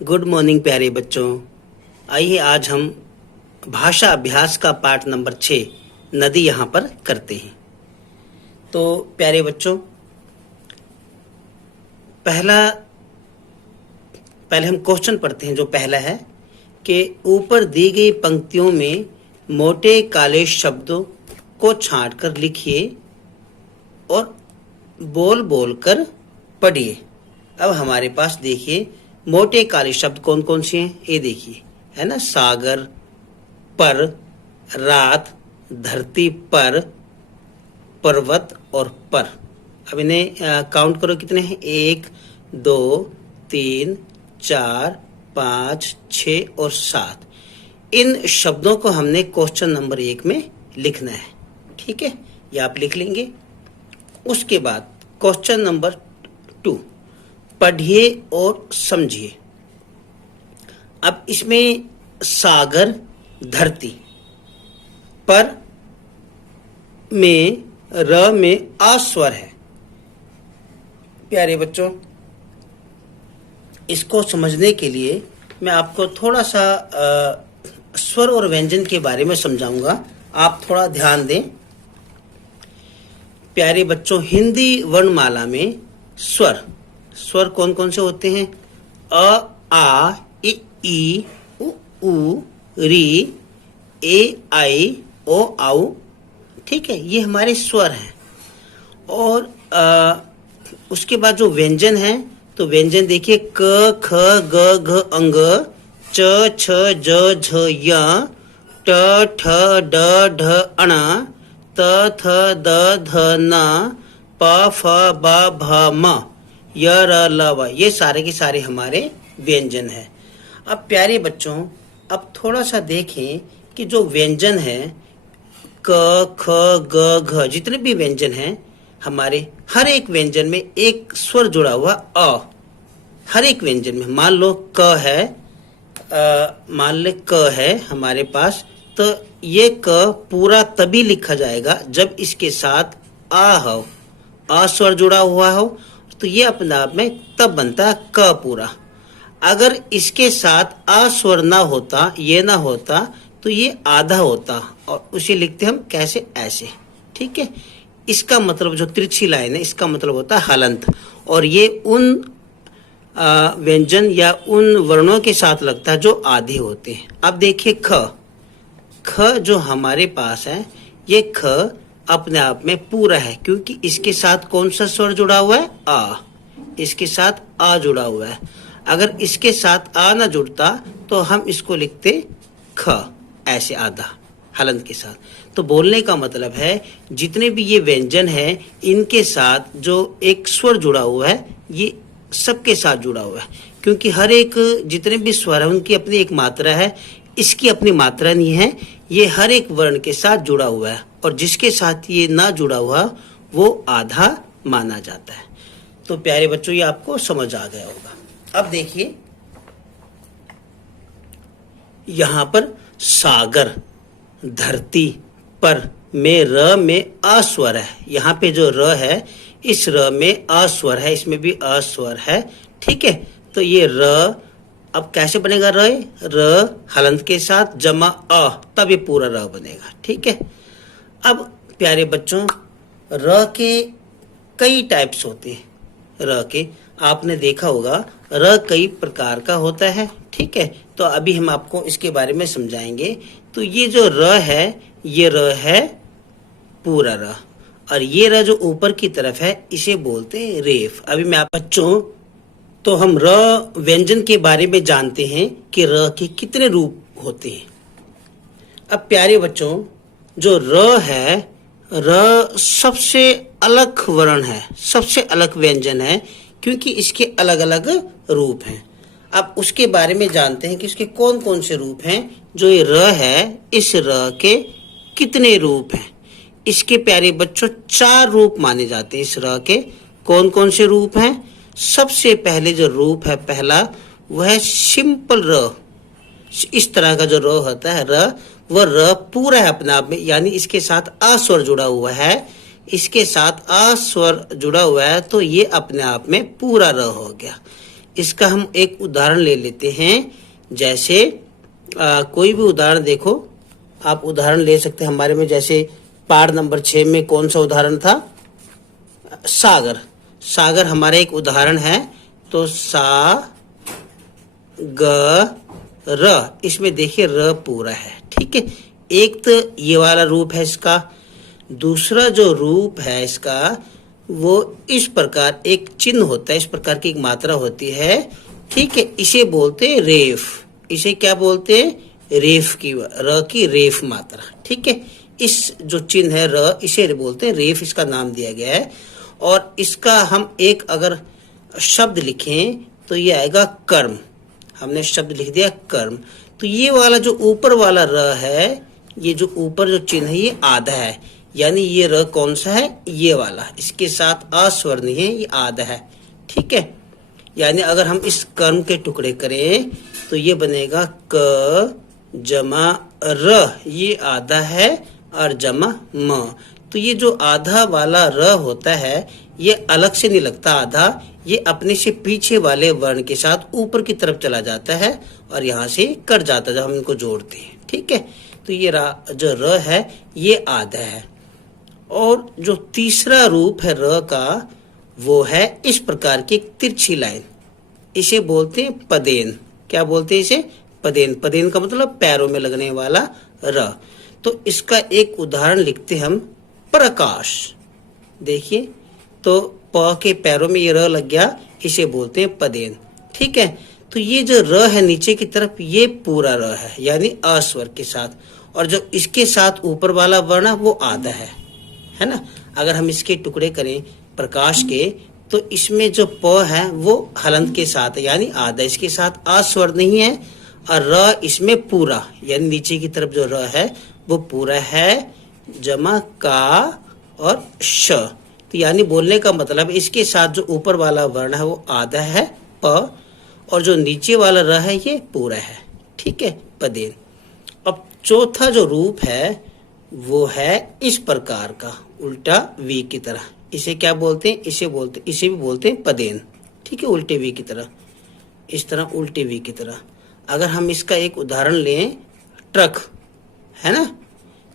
Good morning प्यारे बच्चों। आइए आज हम भाषा अभ्यास का पाठ नंबर 6 नदी यहाँ पर करते हैं। तो प्यारे बच्चों, पहले हम क्वेश्चन पढ़ते हैं। जो पहला है कि ऊपर दी गई पंक्तियों में मोटे काले शब्दों को छांटकर लिखिए और बोल बोल कर पढ़िए। अब हमारे पास देखिए मोटे काले शब्द कौन कौन से हैं, ये देखिए, है ना। सागर, पर, रात, धरती पर, पर्वत और पर। अब इन्हें काउंट करो, कितने हैं? 1 2 3 4 5 6 और 7। इन शब्दों को हमने क्वेश्चन नंबर 1 में लिखना है, ठीक है। ये आप लिख लेंगे। उसके बाद क्वेश्चन नंबर 2, पढ़िए और समझिए। अब इसमें सागर, धरती, पर में र में आ स्वर है। प्यारे बच्चों, इसको समझने के लिए मैं आपको थोड़ा सा स्वर और व्यंजन के बारे में समझाऊंगा। आप थोड़ा ध्यान दें। प्यारे बच्चों, हिंदी वर्णमाला में स्वर कौन कौन से होते हैं? अ, आ, ई, उ, री, ए, आई, ओ, आउ, ठीक है। ये हमारे स्वर हैं। और उसके बाद जो व्यंजन है, तो व्यंजन देखिए, क, ख, ग, घ, अंग, च, छ, ज, झ, य, ट, ठ, ड, ढ, अण, त, थ, द, ध, न, प, फ, ब, भ, म, य, र, ल, व। ये सारे के सारे हमारे व्यंजन है। अब प्यारे बच्चों, अब थोड़ा सा देखें कि जो व्यंजन है, क, ख, ग, घ, जितने भी व्यंजन हैं हमारे, हर एक व्यंजन में एक स्वर जुड़ा हुआ अ। हर एक व्यंजन में मान लो क है, मान ले क है हमारे पास, तो ये क पूरा तभी लिखा जाएगा जब इसके साथ आ हो, अ स्वर जुड़ा हुआ हो, तो ये अपने आप में तब बनता है क पूरा। अगर इसके साथ आ स्वर ना होता, ये ना होता, तो ये आधा होता और उसे लिखते हम कैसे? ऐसे, ठीक है। इसका मतलब जो तिरछी लाइन है, इसका मतलब होता है हलंत। और ये उन व्यंजन या उन वर्णों के साथ लगता है जो आधे होते हैं। अब देखिए ख जो हमारे पास है, ये ख अपने आप में पूरा है, क्योंकि इसके साथ कौन सा स्वर जुड़ा हुआ है? आ। इसके साथ आ जुड़ा हुआ है। अगर इसके साथ आ ना जुड़ता तो हम इसको लिखते ख, ऐसे आधा हलंत के साथ। तो बोलने का मतलब है, जितने भी ये व्यंजन है, इनके साथ जो एक स्वर जुड़ा हुआ है, ये सबके साथ जुड़ा हुआ है, क्योंकि हर एक जितने भी स्वर है उनकी अपनी एक मात्रा है, इसकी अपनी मात्रा नहीं है। ये हर एक वर्ण के साथ जुड़ा हुआ है, और जिसके साथ ये ना जुड़ा हुआ वो आधा माना जाता है। तो प्यारे बच्चों, ये आपको समझ आ गया होगा। अब देखिए यहां पर सागर, धरती, पर में र में आ स्वर है। यहाँ पे जो र है, इस र में आ स्वर है, इसमें भी आ स्वर है, ठीक है। तो ये र अब कैसे बनेगा? र हलंत के साथ जमा अ, तब ये पूरा र बनेगा, ठीक है। अब प्यारे बच्चों, र के कई टाइप्स होते हैं। र के आपने देखा होगा, र कई प्रकार का होता है, ठीक है। तो अभी हम आपको इसके बारे में समझाएंगे। तो ये जो र है, ये र है पूरा र, और ये र जो ऊपर की तरफ है, इसे बोलते हैं रेफ। अभी मैं आप बच्चों, तो हम र व्यंजन के बारे में जानते हैं कि र के कितने रूप होते हैं। अब प्यारे बच्चों, जो र है, र सबसे अलग वर्ण है, सबसे अलग व्यंजन है, क्योंकि इसके अलग अलग रूप हैं। अब उसके बारे में जानते हैं कि इसके कौन कौन से रूप हैं। जो ये र है, इस र के कितने रूप हैं? इसके प्यारे बच्चों 4 रूप माने जाते हैं। इस र के कौन कौन से रूप हैं? सबसे पहले जो रूप है पहला, वह है सिंपल र। इस तरह का जो र होता है, वह र पूरा है अपने आप में, यानी इसके साथ आ स्वर जुड़ा हुआ है, इसके साथ आ स्वर जुड़ा हुआ है, तो ये अपने आप में पूरा र हो गया। इसका हम एक उदाहरण ले लेते हैं। जैसे कोई भी उदाहरण देखो, आप उदाहरण ले सकते हैं हमारे में। जैसे पाठ नंबर 6 में कौन सा उदाहरण था? सागर। सागर हमारा एक उदाहरण है। तो सा ग र, इसमें देखिए र पूरा है, ठीक है। एक तो ये वाला रूप है इसका। दूसरा जो रूप है इसका वो इस प्रकार एक चिन्ह होता है, इस प्रकार की एक मात्रा होती है, ठीक है। इसे बोलते हैं रेफ। इसे क्या बोलते हैं? रेफ की, र की रेफ मात्रा, ठीक है। इस जो चिन्ह है र, इसे बोलते हैं रेफ, इसका नाम दिया गया है। और इसका हम एक अगर शब्द लिखें तो ये आएगा कर्म। हमने शब्द लिख दिया कर्म। तो ये वाला जो ऊपर वाला र है, ये जो ऊपर जो चिन्ह है ये आधा है, यानी ये र कौन सा है? ये वाला। इसके साथ अस्वर नहीं है, ये आधा है, ठीक है। यानी अगर हम इस कर्म के टुकड़े करें तो ये बनेगा क जमा र, ये आधा है, और जमा म। तो ये जो आधा वाला र होता है ये अलग से नहीं लगता आधा, ये अपने से पीछे वाले वर्ण के साथ ऊपर की तरफ चला जाता है और यहाँ से कट जाता है जब हम इनको जोड़ते हैं, ठीक है। तो ये जो र है ये आधा है। और जो तीसरा रूप है र का वो है इस प्रकार की एक तिरछी लाइन। इसे बोलते हैं पदेन। क्या बोलते हैं इसे? पदेन। पदेन का मतलब पैरों में लगने वाला र। तो इसका एक उदाहरण लिखते हम, प्रकाश। देखिए, तो प के पैरों में ये र लग गया, इसे बोलते हैं पदेन, ठीक है। तो ये जो र है नीचे की तरफ ये पूरा र है, यानी अस्वर के साथ, और जो इसके साथ ऊपर वाला वर्ण है वो आधा है ना। अगर हम इसके टुकड़े करें प्रकाश के तो इसमें जो प है वो हलंत के साथ है, यानी आधा, इसके साथ अस्वर नहीं है। और र इसमें पूरा, यानी नीचे की तरफ जो र है वो पूरा है, जमा का और श। तो यानी बोलने का मतलब इसके साथ जो ऊपर वाला वर्ण है वो आधा है प, और जो नीचे वाला र है ये पूरा है, ठीक है, पदेन। अब चौथा जो रूप है वो है इस प्रकार का, उल्टा वी की तरह। इसे क्या बोलते हैं? इसे भी बोलते हैं पदेन, ठीक है, उल्टे वी की तरह, इस तरह उल्टे वी की तरह। अगर हम इसका एक उदाहरण लें, ट्रक, है ना,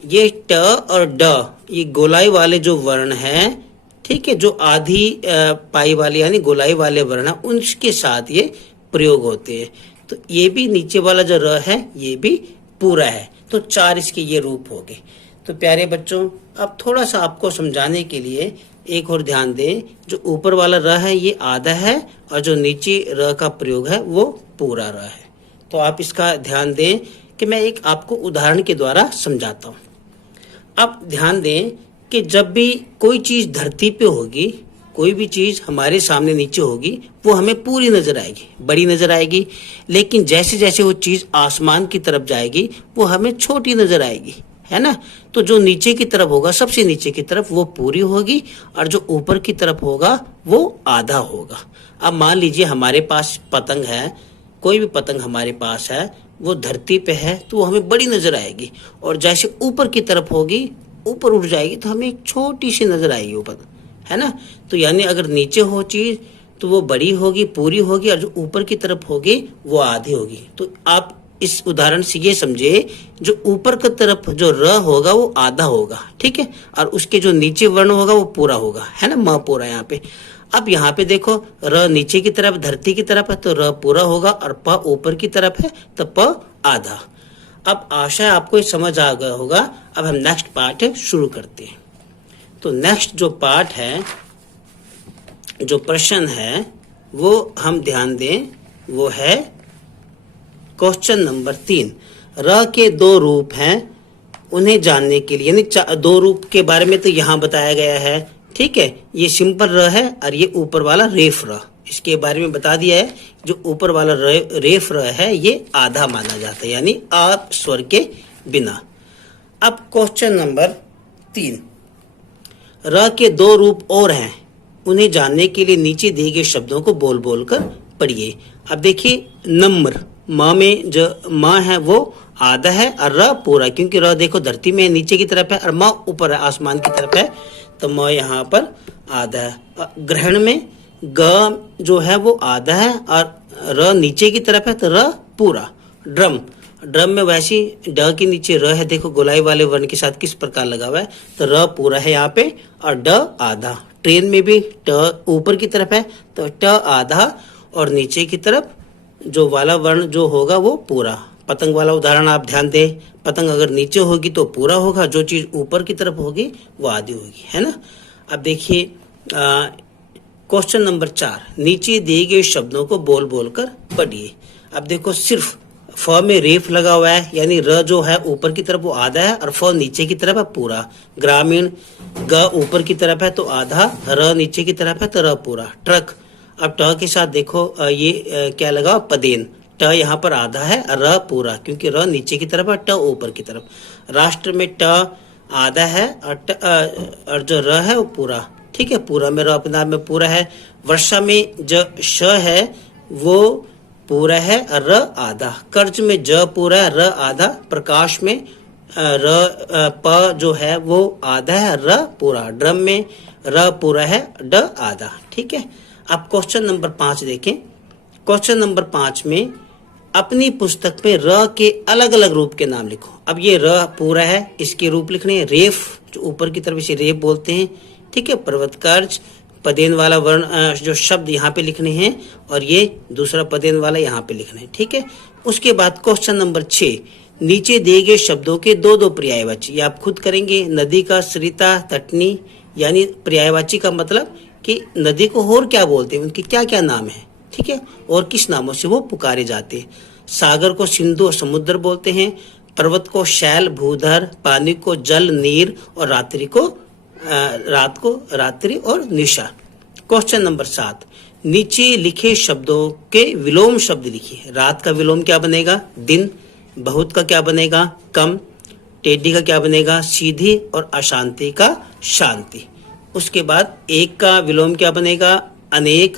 ये ट और ड, ये गोलाई वाले जो वर्ण हैं, ठीक है, जो आधी पाई वाले यानी गोलाई वाले वर्ण है, उनके साथ ये प्रयोग होते हैं। तो ये भी नीचे वाला जो र है ये भी पूरा है। तो 4 इसके ये रूप हो गए। तो प्यारे बच्चों, अब थोड़ा सा आपको समझाने के लिए एक और ध्यान दें, जो ऊपर वाला र है ये आधा है, और जो नीचे र का प्रयोग है वो पूरा र है। तो आप इसका ध्यान दें कि मैं एक आपको उदाहरण के द्वारा समझाता हूँ। अब ध्यान दें कि जब भी कोई चीज धरती पे होगी, कोई भी चीज हमारे सामने नीचे होगी, वो हमें पूरी नजर आएगी, बड़ी नजर आएगी। लेकिन जैसे जैसे वो चीज आसमान की तरफ जाएगी वो हमें छोटी नजर आएगी, है ना। तो जो नीचे की तरफ होगा, सबसे नीचे की तरफ, वो पूरी होगी, और जो ऊपर की तरफ होगा वो आधा होगा। अब मान लीजिए हमारे पास पतंग है, कोई भी पतंग हमारे पास है, वो धरती पे है तो वो हमें बड़ी नजर आएगी, और जैसे ऊपर की तरफ होगी, ऊपर उठ जाएगी तो हमें एक छोटी सी नजर आएगी ऊपर, है ना। तो यानी अगर नीचे हो चीज तो वो बड़ी होगी, पूरी होगी, और जो ऊपर की तरफ होगी वो आधी होगी। तो आप इस उदाहरण से ये समझे, जो ऊपर की तरफ जो र होगा वो आधा होगा, ठीक है, और उसके जो नीचे वर्ण होगा वो पूरा होगा, है ना, म पूरा यहाँ पे। अब यहाँ पे देखो, र नीचे की तरफ धरती की तरफ है तो र पूरा होगा, और प ऊपर की तरफ है तो प आधा। अब आशा है आपको ये समझ आ गया होगा। अब हम नेक्स्ट पार्ट शुरू करते हैं। तो नेक्स्ट जो पार्ट है, जो प्रश्न है, वो हम ध्यान दें, वो है क्वेश्चन नंबर 3। र के 2 रूप हैं, उन्हें जानने के लिए, यानी 2 रूप के बारे में तो यहाँ बताया गया है, ठीक है। ये सिंपल र है और ये ऊपर वाला रेफ र, इसके बारे में बता दिया है। जो ऊपर वाला रेफ र है ये आधा माना जाता है, यानी आ स्वर के बिना। अब क्वेश्चन नंबर 3, र के 2 रूप और हैं, उन्हें जानने के लिए नीचे दिए गए शब्दों को बोल बोल कर पढ़िए। अब देखिए, नम्र, म में जो म है वो आधा है और र पूरा, क्योंकि र देखो धरती में नीचे की तरफ है और म ऊपर है, आसमान की तरफ है, तो म यहाँ पर आधा है। ग्रहण में ग जो है वो आधा है और र नीचे की तरफ है तो र पूरा। ड्रम, ड्रम में वैसी ड के नीचे र है, देखो गोलाई वाले वर्ण के साथ किस प्रकार लगा हुआ है, तो र पूरा है यहाँ पे और ड आधा। ट्रेन में भी ट ऊपर की तरफ है तो ट आधा और नीचे की तरफ जो वाला वर्ण जो होगा वो पूरा। पतंग वाला उदाहरण आप ध्यान दें, पतंग अगर नीचे होगी तो पूरा होगा, जो चीज ऊपर की तरफ होगी वो आधी होगी, है ना। अब देखिए क्वेश्चन नंबर 4, नीचे दिए गए शब्दों को बोल बोल कर पढ़िए। अब देखो सिर्फ फ में रेफ लगा हुआ है, यानी र जो है ऊपर की तरफ वो आधा है और फ नीचे की तरफ है पूरा। ग्रामीण, ग ऊपर की तरफ है तो आधा, र नीचे की तरफ है तो र पूरा। ट्रक, अब ट के साथ देखो ये क्या लगा, पदेन, ट यहाँ पर आधा है और र पूरा, क्योंकि र नीचे की तरफ है, ट ऊपर की तरफ। राष्ट्र में ट आधा है और जो र है वो पूरा, ठीक है, पूरा में र अपने आप में पूरा है। वर्षा में जो श है वो पूरा है और र आधा। कर्ज में ज पूरा है, र आधा। प्रकाश में प जो है वो आधा है, र पूरा। ड्रम में र पूरा है, ड आधा, ठीक है। अब क्वेश्चन नंबर 5 देखें। क्वेश्चन नंबर 5 में अपनी पुस्तक में र के अलग अलग रूप के नाम लिखो। अब ये र पूरा है, इसके रूप लिखने हैं। रेफ जो ऊपर की तरफ इसे रेफ बोलते हैं, ठीक है। पर्वतकर्ज, पदेन वाला वर्ण जो शब्द यहाँ पे लिखने हैं और ये दूसरा पदेन वाला यहाँ पे लिखना है, ठीक है। उसके बाद क्वेश्चन नंबर 6, नीचे दिए गए शब्दों के दो दो पर्यायवाची, ये आप खुद करेंगे। नदी का सरिता, तटनी, यानी पर्यायवाची का मतलब कि नदी को और क्या बोलते हैं, उनके क्या क्या नाम है, ठीक है, और किस नामों से वो पुकारे जाते हैं। सागर को सिंधु और समुद्र बोलते हैं। पर्वत को शैल, भूधर, पानी को जल, नीर और रात्रि को रात को रात्रि और निशा। क्वेश्चन नंबर 7, नीचे लिखे शब्दों के विलोम शब्द लिखिए। रात का विलोम क्या बनेगा, दिन। बहुत का क्या बनेगा, कम। टेढ़ी का क्या बनेगा, सीधी। और अशांति का शांति। उसके बाद एक का विलोम क्या बनेगा, अनेक।